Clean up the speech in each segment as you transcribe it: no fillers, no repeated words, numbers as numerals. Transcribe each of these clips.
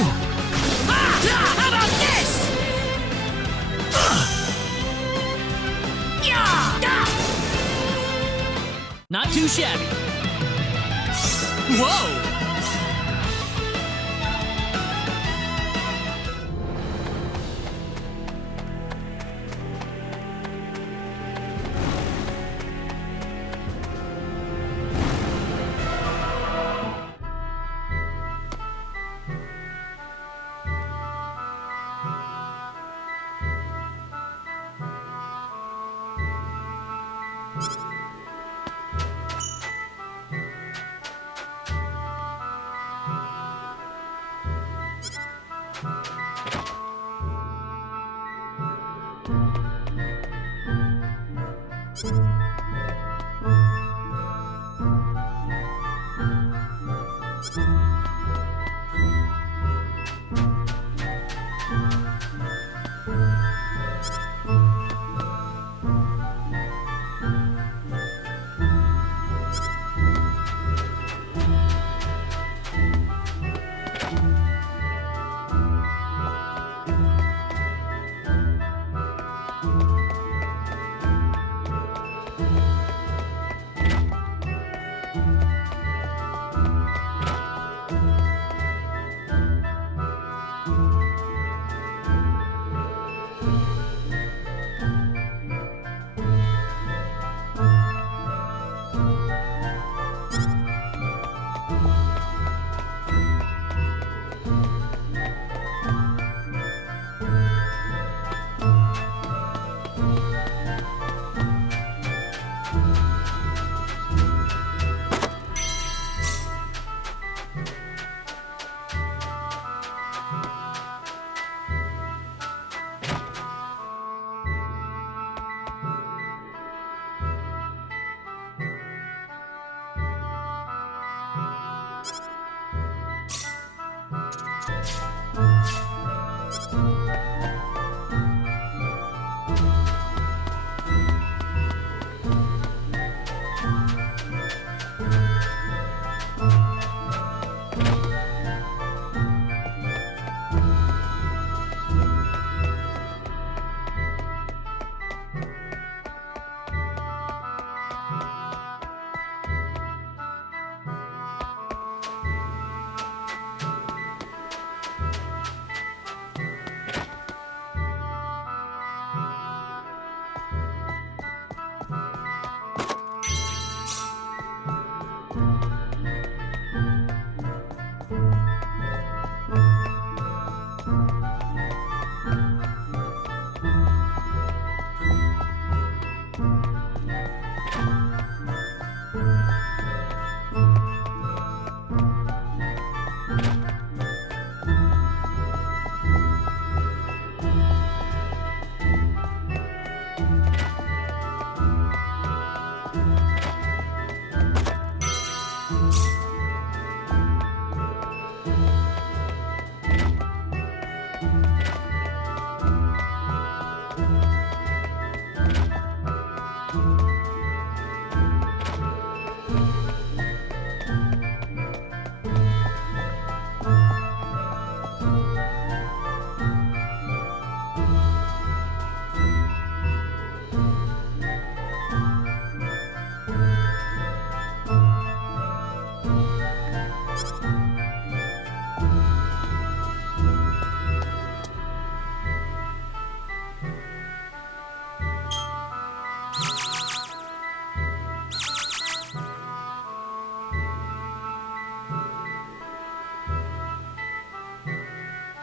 How about this? Not too shabby. Whoa!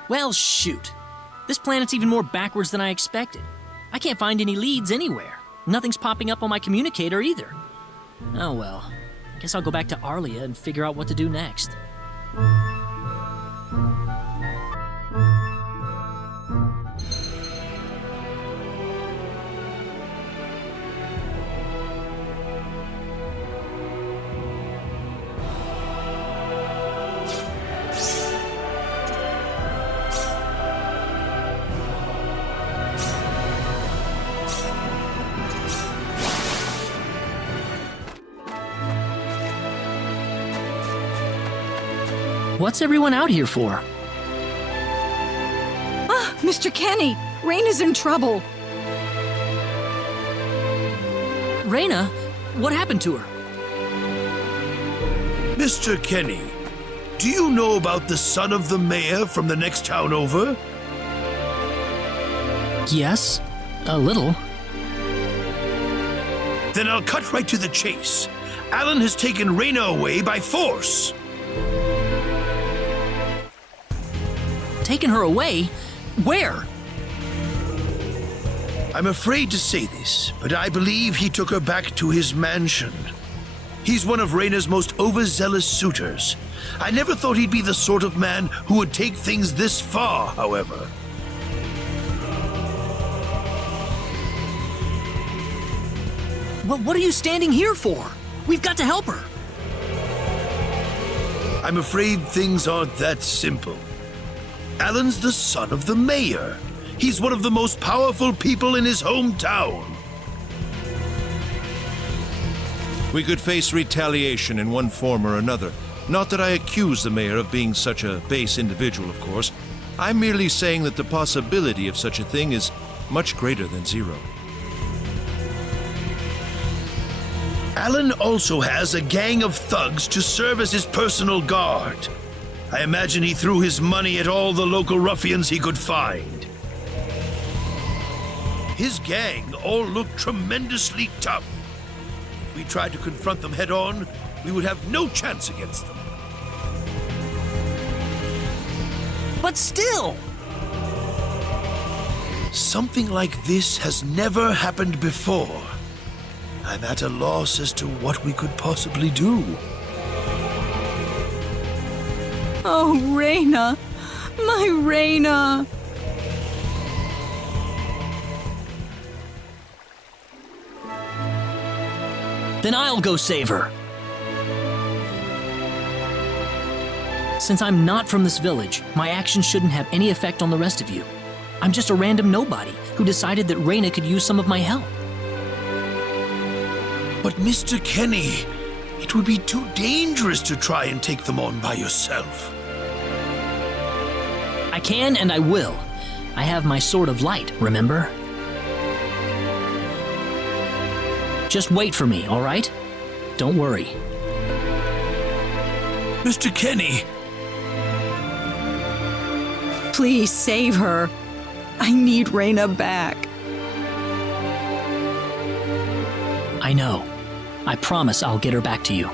Well, shoot. This planet's even more backwards than I expected. I can't find any leads anywhere. Nothing's popping up on my communicator either. Oh well. I guess I'll go back to Arlia and figure out what to do next. What's everyone out here for? Mr. Kenny, Rena's in trouble. Rena? What happened to her? Mr. Kenny, do you know about the son of the mayor from the next town over? Yes, a little. Then I'll cut right to the chase. Alan has taken Rena away by force. Taken her away? Where? I'm afraid to say this, but I believe he took her back to his mansion. He's one of Rena's most overzealous suitors. I never thought he'd be the sort of man who would take things this far, however. Well, what are you standing here for? We've got to help her. I'm afraid things aren't that simple. Alan's the son of the mayor. He's one of the most powerful people in his hometown. We could face retaliation in one form or another. Not that I accuse the mayor of being such a base individual, of course. I'm merely saying that the possibility of such a thing is much greater than zero. Alan also has a gang of thugs to serve as his personal guard. I imagine he threw his money at all the local ruffians he could find. His gang all look tremendously tough. If we tried to confront them head-on, we would have no chance against them. But still! Something like this has never happened before. I'm at a loss as to what we could possibly do. Oh, Rena. My Rena. Then I'll go save her. Since I'm not from this village, my actions shouldn't have any effect on the rest of you. I'm just a random nobody who decided that Rena could use some of my help. But Mr. Kenny, it would be too dangerous to try and take them on by yourself. I can and I will. I have my sword of light, remember? Just wait for me, all right? Don't worry. Mr. Kenny! Please save her. I need Rena back. I know. I promise I'll get her back to you.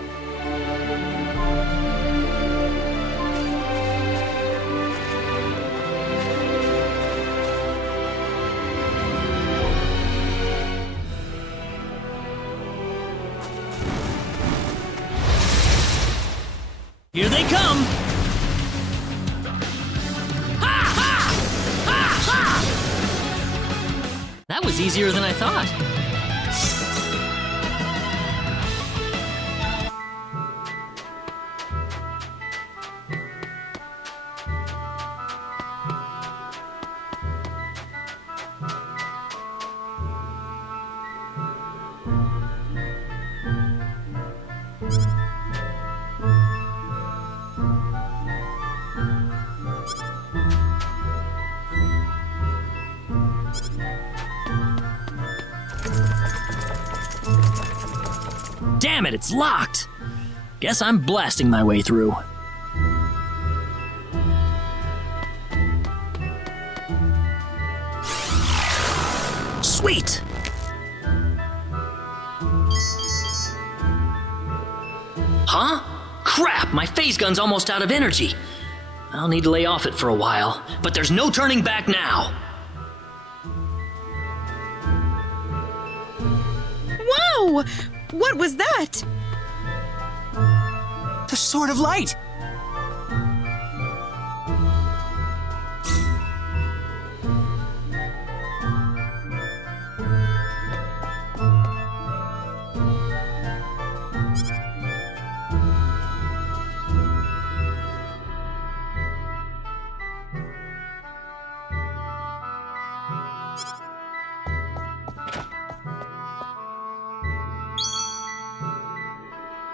Here they come! Ha ha! Ha ha! That was easier than I thought. Damn it, it's locked! Guess I'm blasting my way through. Sweet! Huh? Crap, my phase gun's almost out of energy. I'll need to lay off it for a while, but there's no turning back now. Whoa! What was that? The Sword of Light!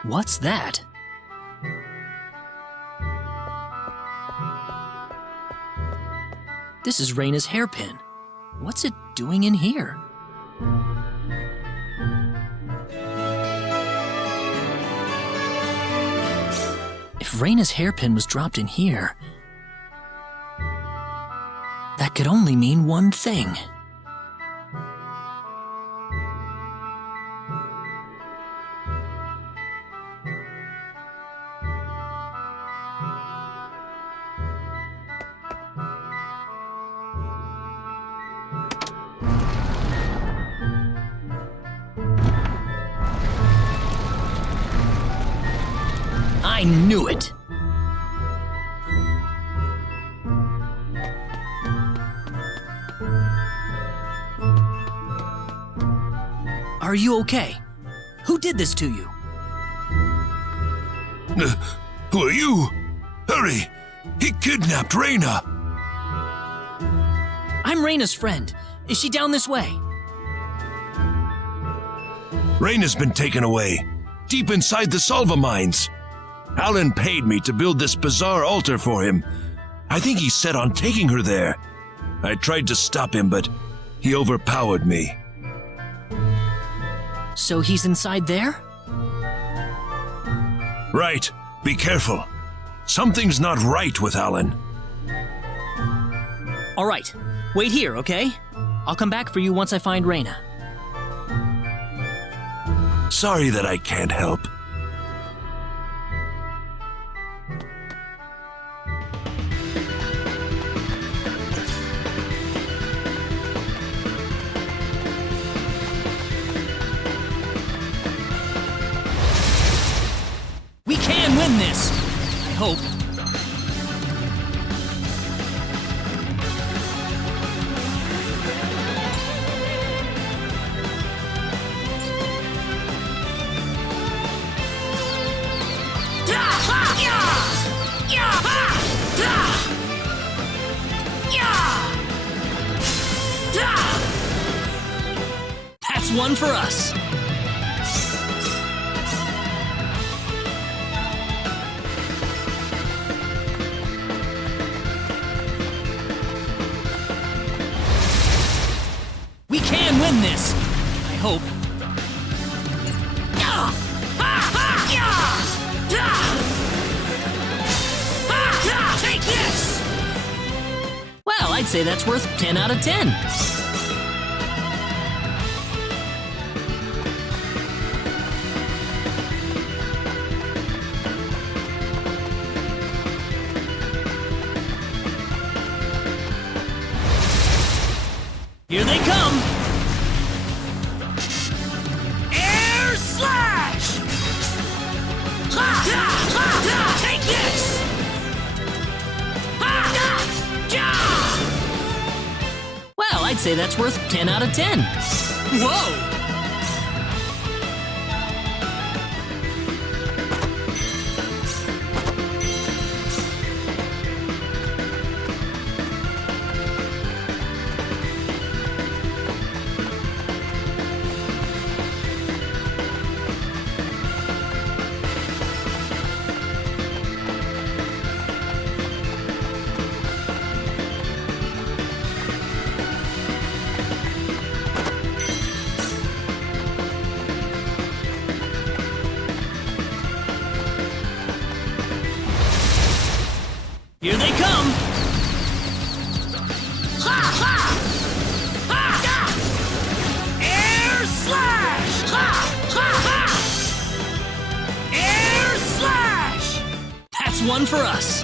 What's that? This is Rena's hairpin. What's it doing in here? If Rena's hairpin was dropped in here, that could only mean one thing. I knew it! Are you okay? Who did this to you? Who are you? Hurry! He kidnapped Rena! I'm Rena's friend. Is she down this way? Rena's been taken away, deep inside the Salva mines. Alan paid me to build this bizarre altar for him. I think he's set on taking her there. I tried to stop him, but he overpowered me. So he's inside there? Right. Be careful. Something's not right with Alan. All right. Wait here, okay? I'll come back for you once I find Rena. Sorry that I can't help. We can win this! I hope. That's one for us. We can win this. I hope. Take this! Well, I'd say that's worth 10 out of 10. Here they come! Air slash! Take this! Well, I'd say that's worth 10 out of 10. Whoa! Here they come! Air slash! Air slash! That's one for us.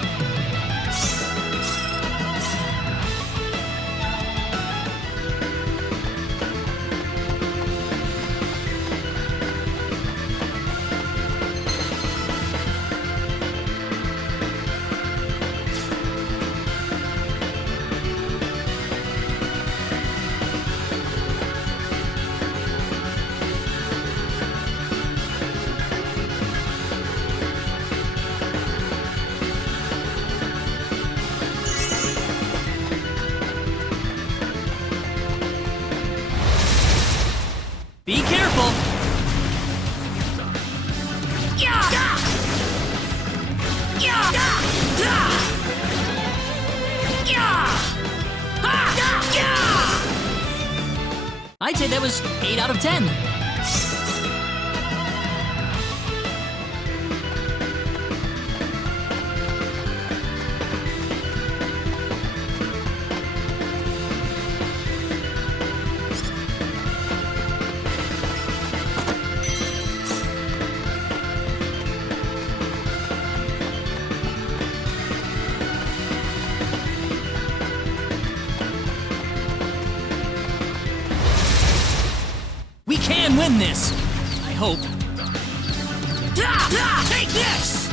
I'd say that was 8 out of 10. We can win this! I hope. Take this!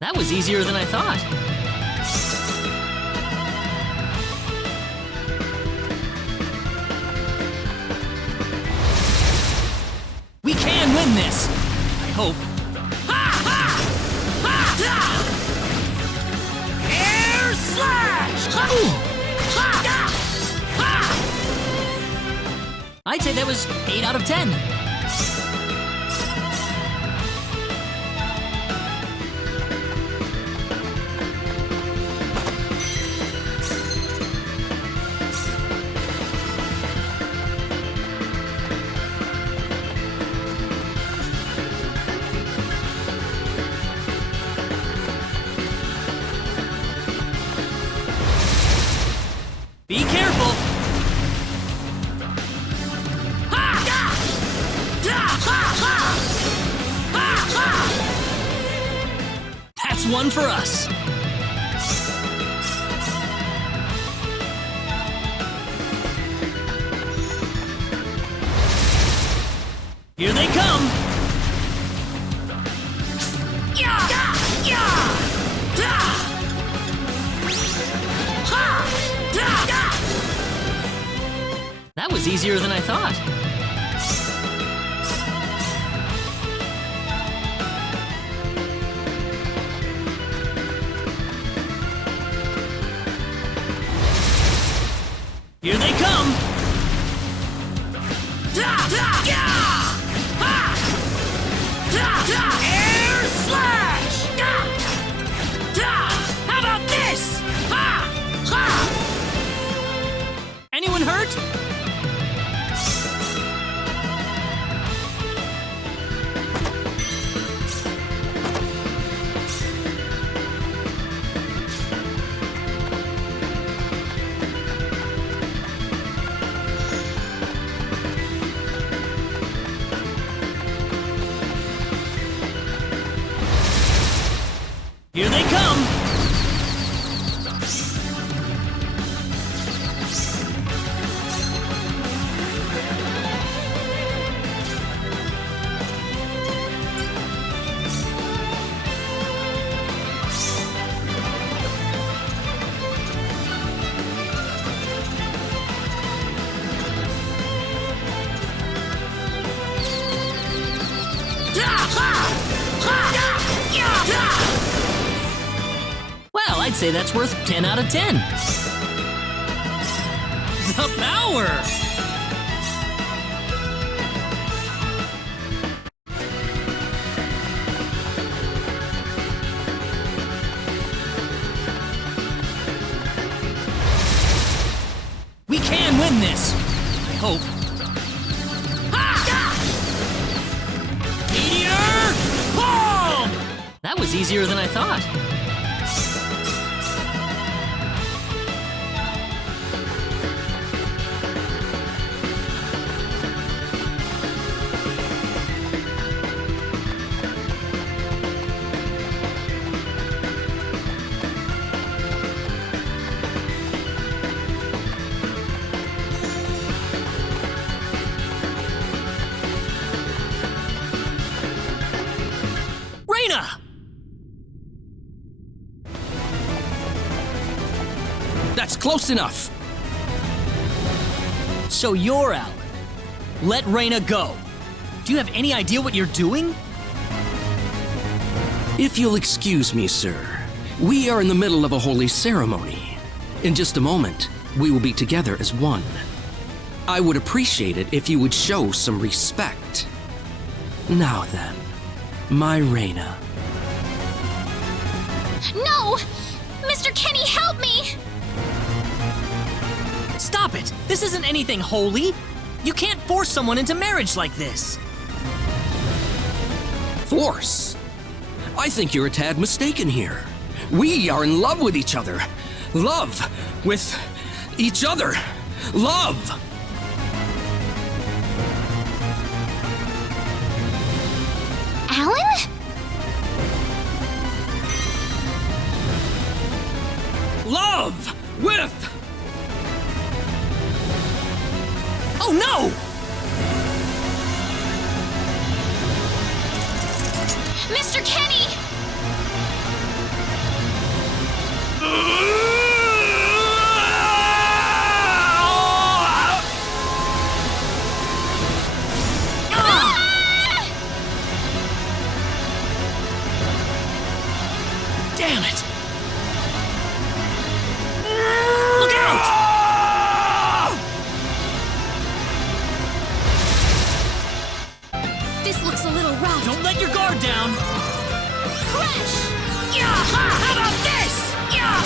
That was easier than I thought. We can win this! I hope. Air slash! I'd say that was 8 out of 10. Be careful! That's one for us. Here they come. That was easier than I thought. Here they come! Air slash! How about this? Anyone hurt? Here they come! Well, I'd say that's worth 10 out of 10. The power! We can win this! I hope. Meteor! Palm! That was easier than I thought. Rena! That's close enough. So you're out. Let Rena go. Do you have any idea what you're doing? If you'll excuse me, sir, we are in the middle of a holy ceremony. In just a moment, we will be together as one. I would appreciate it if you would show some respect. Now then, my Rena. No! Mr. Kenny, help me! Stop it! This isn't anything holy! You can't force someone into marriage like this! Force? I think you're a tad mistaken here. We are in love with each other. Love with each other. Love! Alan? Love with... Oh no! Mr. Kenny! Damn it! Look out! This looks a little rough. Don't let your guard down! Crash! Yeah! How about this? Yeah!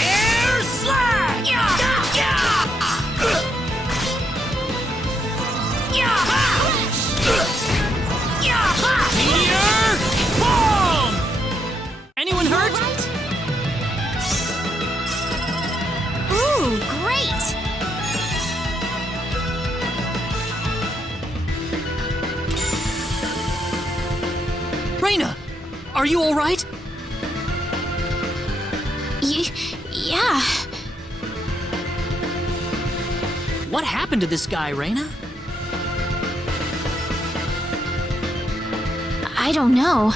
Air slag! Yeah! Meteor bomb! Anyone hurt? Right? Ooh, great! Rena, are you all right? Yeah. What happened to this guy, Rena? I don't know.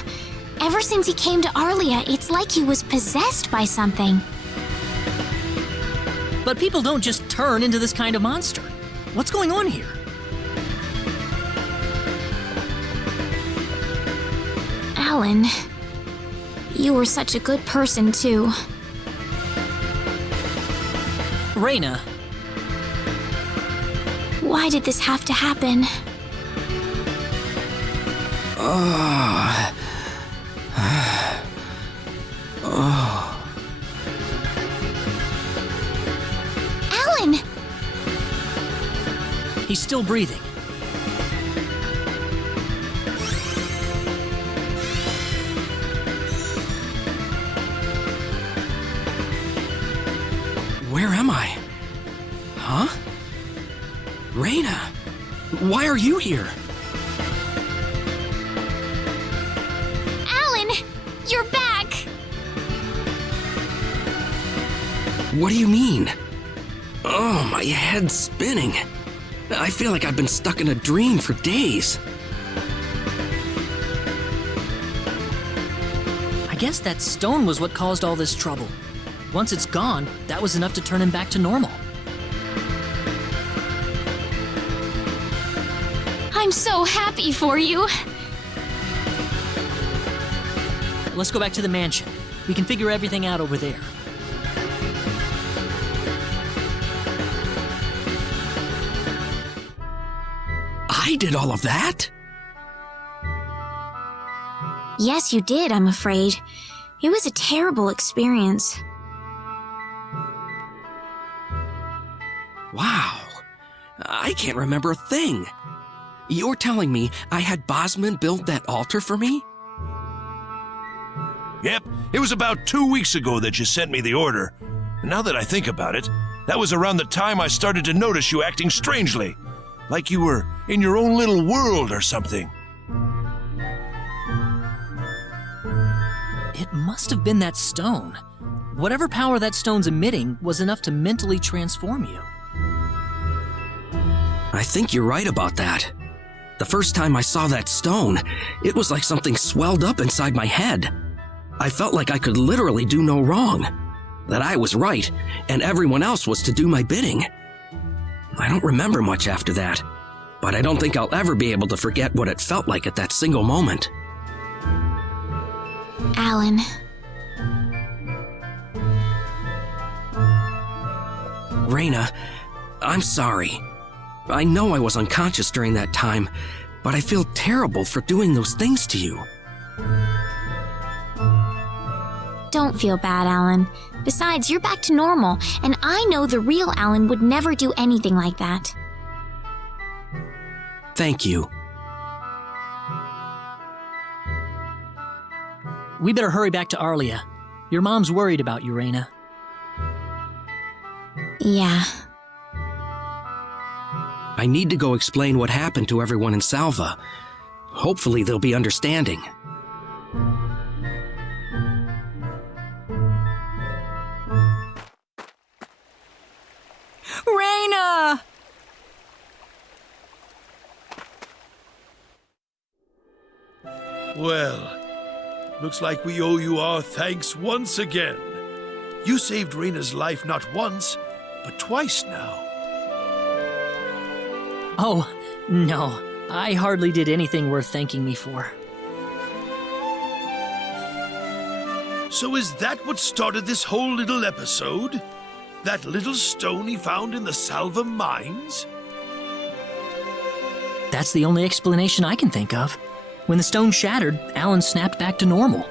Ever since he came to Arlia, it's like he was possessed by something. But people don't just turn into this kind of monster. What's going on here? Alan, you were such a good person, too. Rena, Why did this have to happen? Alan! he's still breathing. Where am I? Huh? Rena, why are you here? Alan! You're back! What do you mean? Oh, my head's spinning. I feel like I've been stuck in a dream for days. I guess that stone was what caused all this trouble. Once it's gone, that was enough to turn him back to normal. I'm so happy for you. Let's go back to the mansion. We can figure everything out over there. I did all of that? Yes, you did, I'm afraid. It was a terrible experience. Wow. I can't remember a thing. You're telling me I had Bosman build that altar for me? Yep, it was about 2 weeks ago that you sent me the order. And now that I think about it, that was around the time I started to notice you acting strangely. Like you were in your own little world or something. It must have been that stone. Whatever power that stone's emitting was enough to mentally transform you. I think you're right about that. The first time I saw that stone, it was like something swelled up inside my head. I felt like I could literally do no wrong. That I was right, and everyone else was to do my bidding. I don't remember much after that, but I don't think I'll ever be able to forget what it felt like at that single moment. Alan. Rena, I'm sorry. I know I was unconscious during that time, but I feel terrible for doing those things to you. Don't feel bad, Alan. Besides, you're back to normal, and I know the real Alan would never do anything like that. Thank you. We better hurry back to Arlia. Your mom's worried about you, Rena. Yeah. I need to go explain what happened to everyone in Salva. Hopefully they'll be understanding. Rena! Well, looks like we owe you our thanks once again. You saved Rena's life not once, but twice now. Oh, no. I hardly did anything worth thanking me for. So is that what started this whole little episode? That little stone he found in the Salva mines? That's the only explanation I can think of. When the stone shattered, Alan snapped back to normal.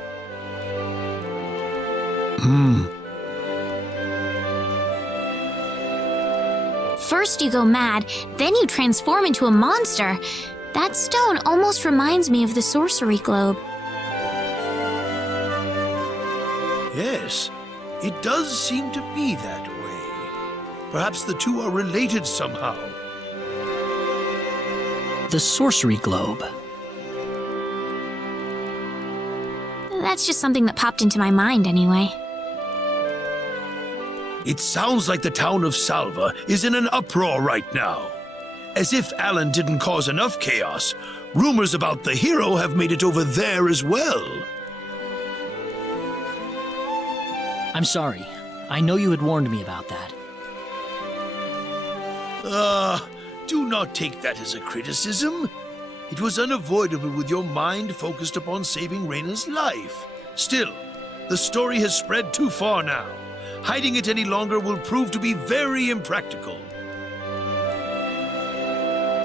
First you go mad, then you transform into a monster. That stone almost reminds me of the Sorcery Globe. Yes, it does seem to be that way. Perhaps the two are related somehow. The Sorcery Globe. That's just something that popped into my mind anyway. It sounds like the town of Salva is in an uproar right now. As if Alan didn't cause enough chaos, rumors about the hero have made it over there as well. I'm sorry. I know you had warned me about that. Do not take that as a criticism. It was unavoidable with your mind focused upon saving Rena's life. Still, the story has spread too far now. Hiding it any longer will prove to be very impractical.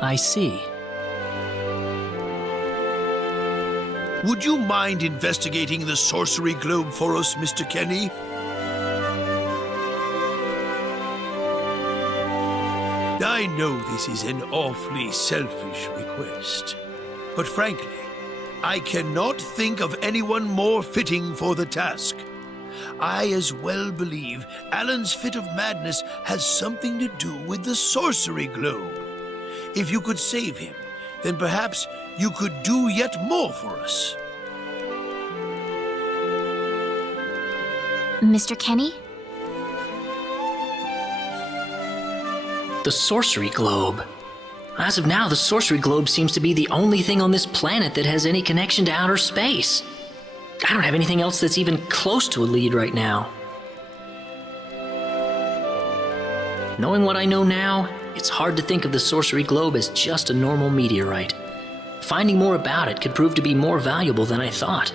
I see. Would you mind investigating the Sorcery Globe for us, Mr. Kenny? I know this is an awfully selfish request, but frankly, I cannot think of anyone more fitting for the task. I as well believe Alan's fit of madness has something to do with the Sorcery Globe. If you could save him, then perhaps you could do yet more for us. Mr. Kenny? The Sorcery Globe. As of now, the Sorcery Globe seems to be the only thing on this planet that has any connection to outer space. I don't have anything else that's even close to a lead right now. Knowing what I know now, it's hard to think of the Sorcery Globe as just a normal meteorite. Finding more about it could prove to be more valuable than I thought.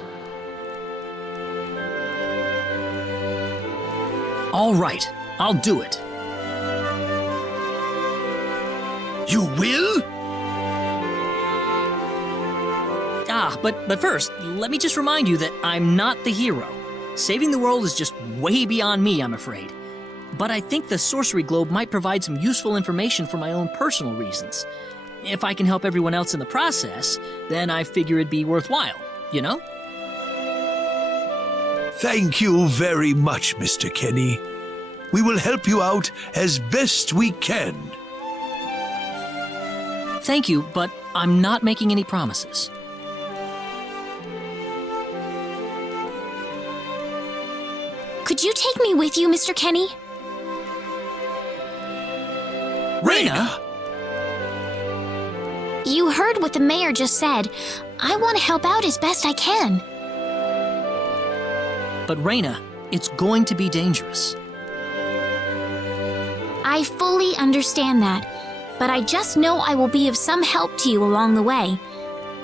All right, I'll do it. You will? But first, let me just remind you that I'm not the hero. Saving the world is just way beyond me, I'm afraid. But I think the Sorcery Globe might provide some useful information for my own personal reasons. If I can help everyone else in the process, then I figure it'd be worthwhile, you know? Thank you very much, Mr. Kenny. We will help you out as best we can. Thank you, but I'm not making any promises. Could you take me with you, Mr. Kenny? Rena! You heard what the mayor just said. I want to help out as best I can. But Rena, it's going to be dangerous. I fully understand that, but I just know I will be of some help to you along the way.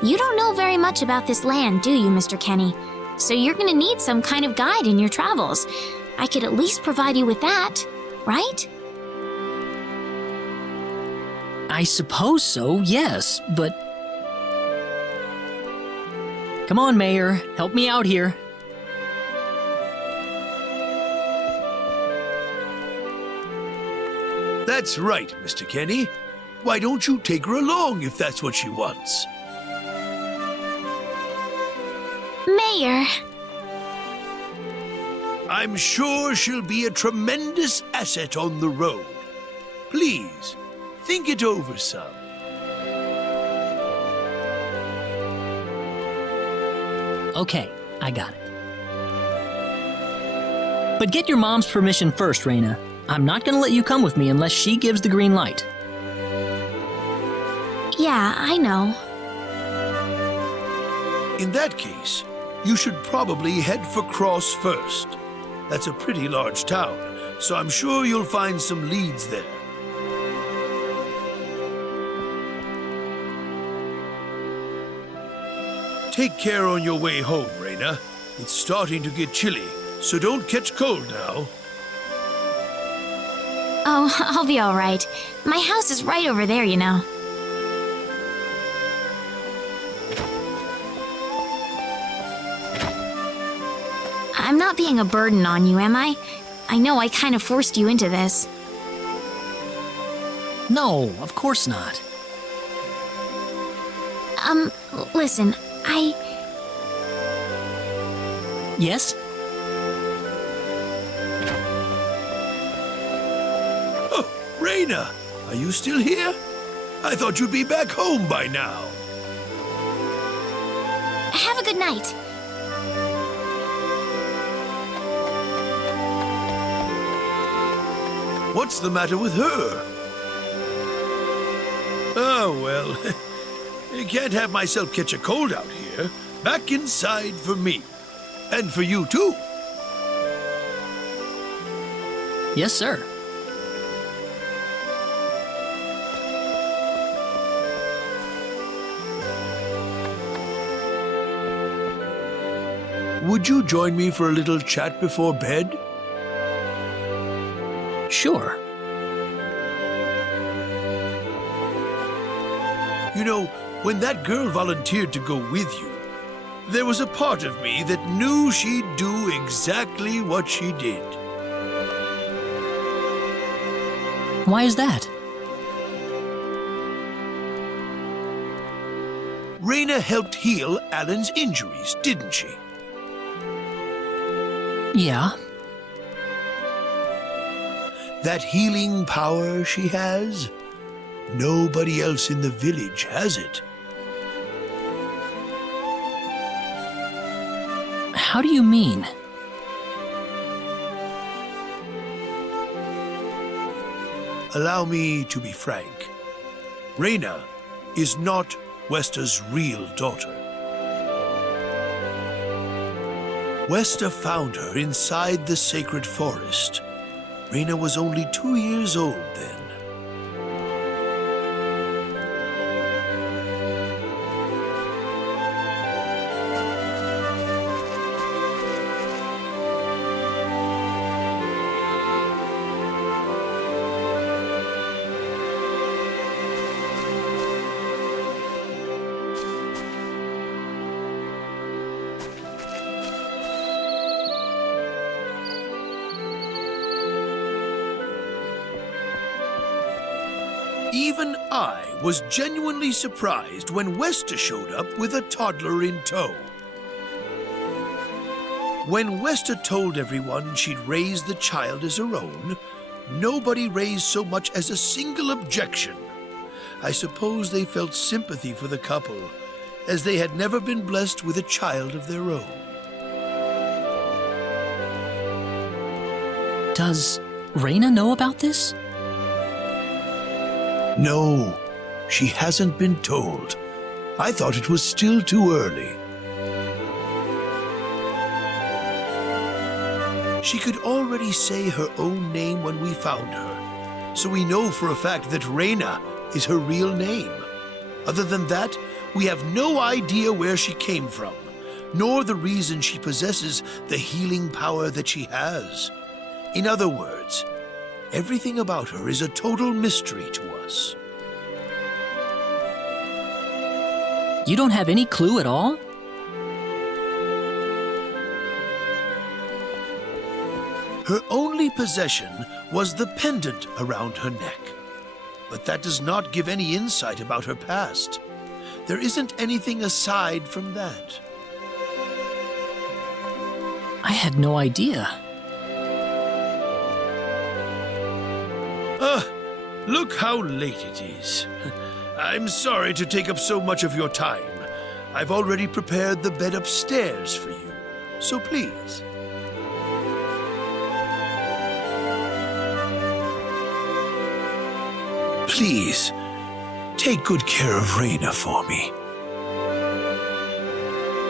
You don't know very much about this land, do you, Mr. Kenny? So you're going to need some kind of guide in your travels. I could at least provide you with that, right? I suppose so, yes, but... Come on, Mayor, help me out here. That's right, Mr. Kenny. Why don't you take her along if that's what she wants? Mayor. I'm sure she'll be a tremendous asset on the road. Please, think it over some. Okay, I got it. But get your mom's permission first, Rena. I'm not gonna let you come with me unless she gives the green light. Yeah, I know. In that case, you should probably head for Cross first. That's a pretty large town, so I'm sure you'll find some leads there. Take care on your way home, Rena. It's starting to get chilly, so don't catch cold now. Oh, I'll be all right. My house is right over there, you know. I'm not being a burden on you, am I? I know I kind of forced you into this. No, of course not. Listen, Yes? Oh, Rena, are you still here? I thought you'd be back home by now. Have a good night. What's the matter with her? Oh, well, I can't have myself catch a cold out here. Back inside for me. And for you, too. Yes, sir. Would you join me for a little chat before bed? Sure. You know, when that girl volunteered to go with you, there was a part of me that knew she'd do exactly what she did. Why is that? Rena helped heal Alan's injuries, didn't she? Yeah. That healing power she has, nobody else in the village has it. How do you mean? Allow me to be frank. Rena is not Westa's real daughter. Westa found her inside the sacred forest. Rena was only 2 years old then. Even I was genuinely surprised when Westa showed up with a toddler in tow. When Westa told everyone she'd raised the child as her own, nobody raised so much as a single objection. I suppose they felt sympathy for the couple, as they had never been blessed with a child of their own. Does Rena know about this? No, she hasn't been told. I thought it was still too early. She could already say her own name when we found her, so we know for a fact that Rena is her real name. Other than that, we have no idea where she came from, nor the reason she possesses the healing power that she has. In other words, everything about her is a total mystery to us. You don't have any clue at all? Her only possession was the pendant around her neck. But that does not give any insight about her past. There isn't anything aside from that. I had no idea. Look how late it is. I'm sorry to take up so much of your time. I've already prepared the bed upstairs for you, so please. Please, take good care of Rena for me.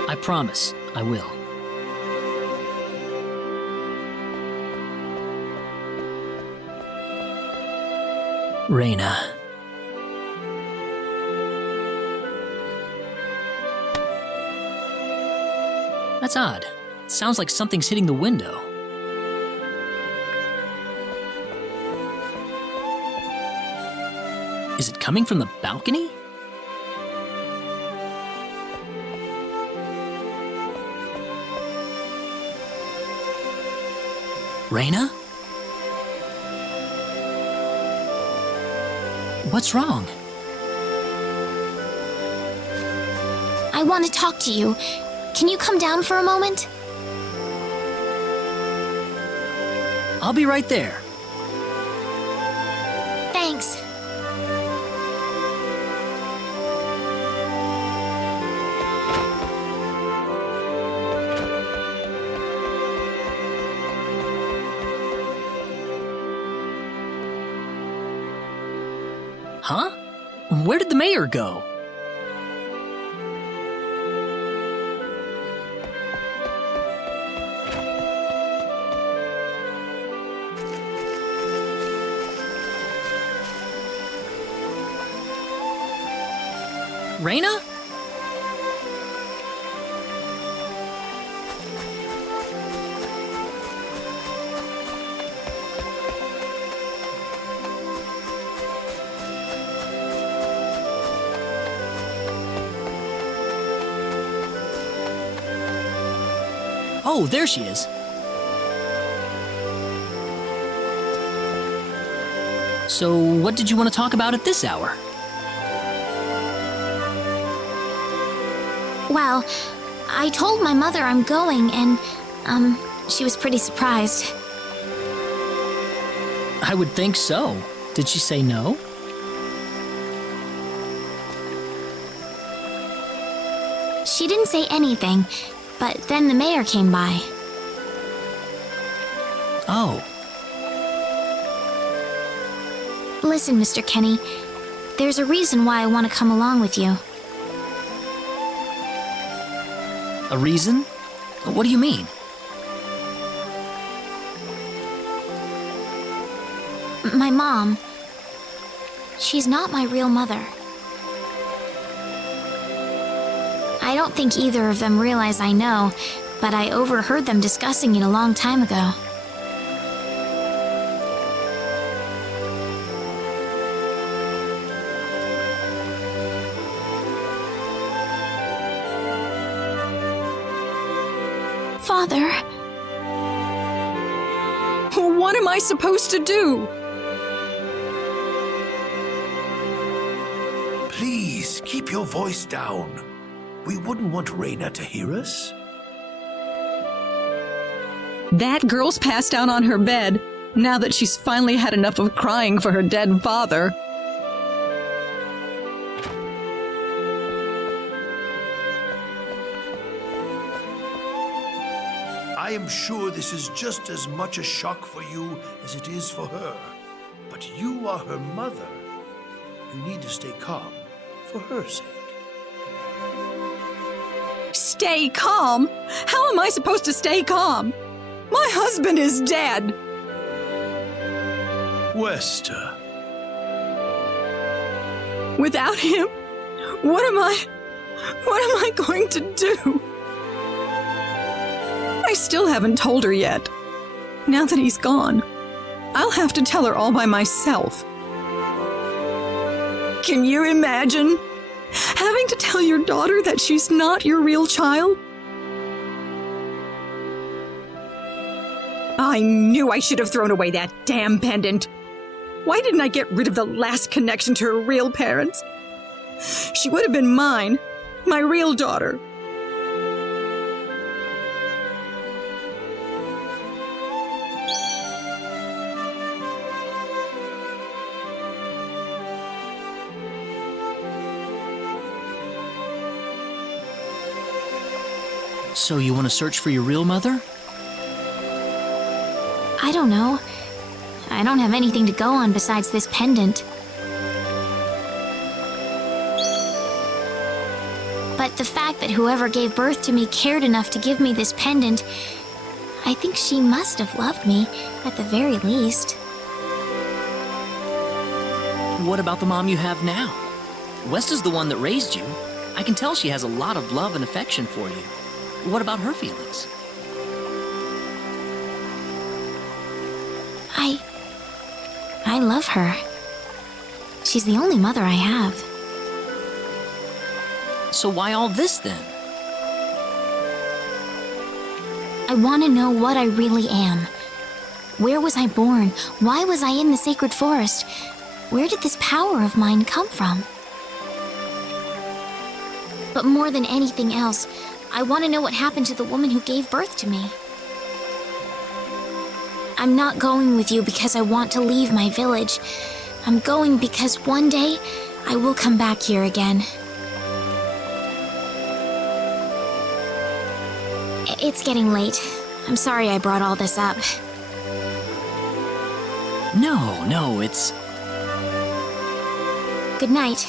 I promise I will. Rena. That's odd. It sounds like something's hitting the window. Is it coming from the balcony? Rena? What's wrong? I want to talk to you. Can you come down for a moment? I'll be right there. Thanks. Huh? Where did the mayor go? Rena? Oh, there she is. So, what did you want to talk about at this hour? Well, I told my mother I'm going, and, she was pretty surprised. I would think so. Did she say no? She didn't say anything, but then the mayor came by. Oh, Listen, Mr. Kenny, there's a reason why I want to come along with you. a reason? What do you mean? My mom, she's not my real mother. I don't think either of them realize I know, but I overheard them discussing it a long time ago. Father, What am I supposed to do? Please, keep your voice down. We wouldn't want Rena to hear us. That girl's passed out on her bed now that she's finally had enough of crying for her dead father. I am sure this is just as much a shock for you as it is for her. But you are her mother. You need to stay calm for her sake. Stay calm? How am I supposed to stay calm? My husband is dead. Westa, Without him, what am I going to do? I still haven't told her yet. Now that he's gone, I'll have to tell her all by myself. Can you imagine having to tell your daughter that she's not your real child? I knew I should have thrown away that damn pendant. Why didn't I get rid of the last connection to her real parents? She would have been mine, my real daughter. So you want to search for your real mother? I don't know. I don't have anything to go on besides this pendant. But the fact that whoever gave birth to me cared enough to give me this pendant, I think she must have loved me, at the very least. What about the mom you have now? Westa's the one that raised you. I can tell she has a lot of love and affection for you. What about her feelings? I love her. She's the only mother I have. So why all this then? I want to know what I really am. Where was I born? Why was I in the sacred forest? Where did this power of mine come from? But more than anything else, I want to know what happened to the woman who gave birth to me. I'm not going with you because I want to leave my village. I'm going because one day I will come back here again. It's getting late. I'm sorry I brought all this up. No, it's... Good night.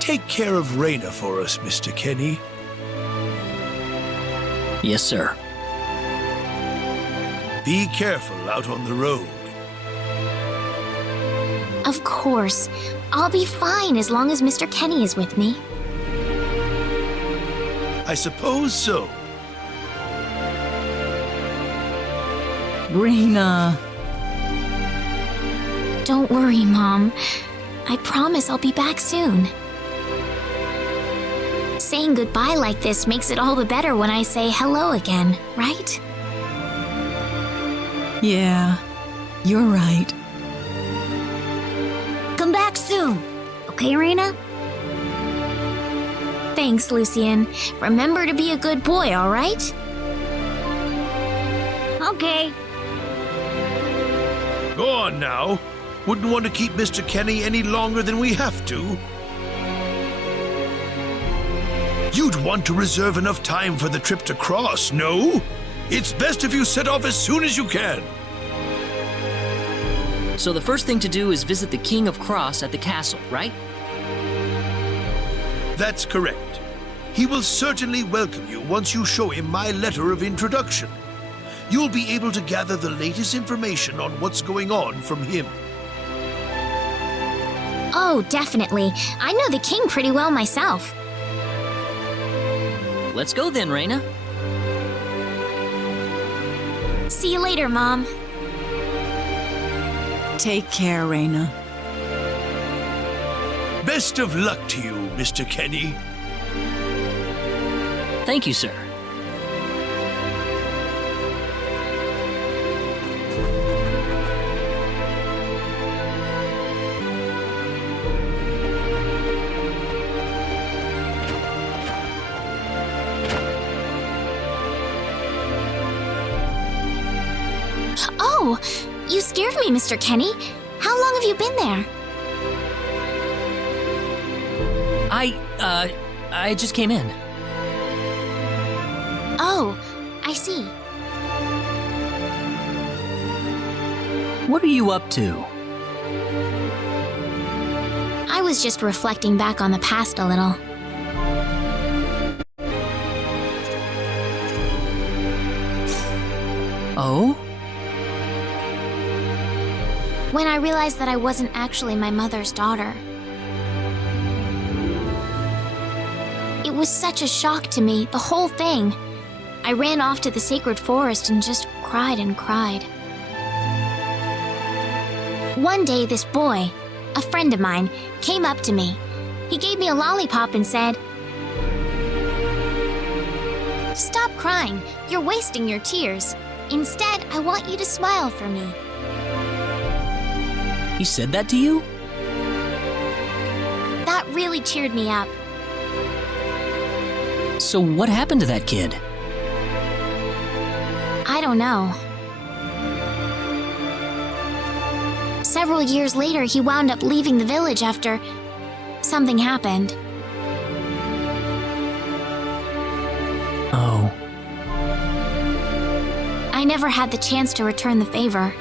Take care of Rena for us, Mr. Kenny. Yes, sir. Be careful out on the road. Of course. I'll be fine as long as Mr. Kenny is with me. I suppose so. Rena. Don't worry, Mom. I promise I'll be back soon. Saying goodbye like this makes it all the better when I say hello again, right? Yeah, you're right. Come back soon. Okay, Rena? Thanks, Lucien. Remember to be a good boy, all right? Okay. Go on now. Wouldn't want to keep Mr. Kenny any longer than we have to. You'd want to reserve enough time for the trip to Cross, no? It's best if you set off as soon as you can. So the first thing to do is visit the King of Cross at the castle, right? That's correct. He will certainly welcome you once you show him my letter of introduction. You'll be able to gather the latest information on what's going on from him. Oh, definitely. I know the king pretty well myself. Let's go then, Rena. See you later, Mom. Take care, Rena. Best of luck to you, Mr. Kenny. Thank you, sir. Oh, you scared me, Mr. Kenny. How long have you been there? I just came in. Oh, I see. What are you up to? I was just reflecting back on the past a little. Oh? When I realized that I wasn't actually my mother's daughter. It was such a shock to me, the whole thing. I ran off to the sacred forest and just cried and cried. One day, this boy, a friend of mine, came up to me. He gave me a lollipop and said, "Stop crying. You're wasting your tears. Instead, I want you to smile for me." He said that to you? That really cheered me up. So what happened to that kid? I don't know. Several years later, he wound up leaving the village after something happened. Oh. I never had the chance to return the favor.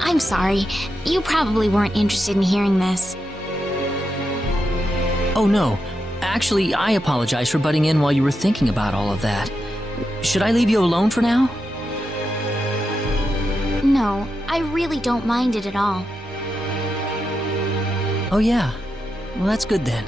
I'm sorry. You probably weren't interested in hearing this. Oh no. Actually, I apologize for butting in while you were thinking about all of that. Should I leave you alone for now? No, I really don't mind it at all. Oh yeah. Well, that's good then.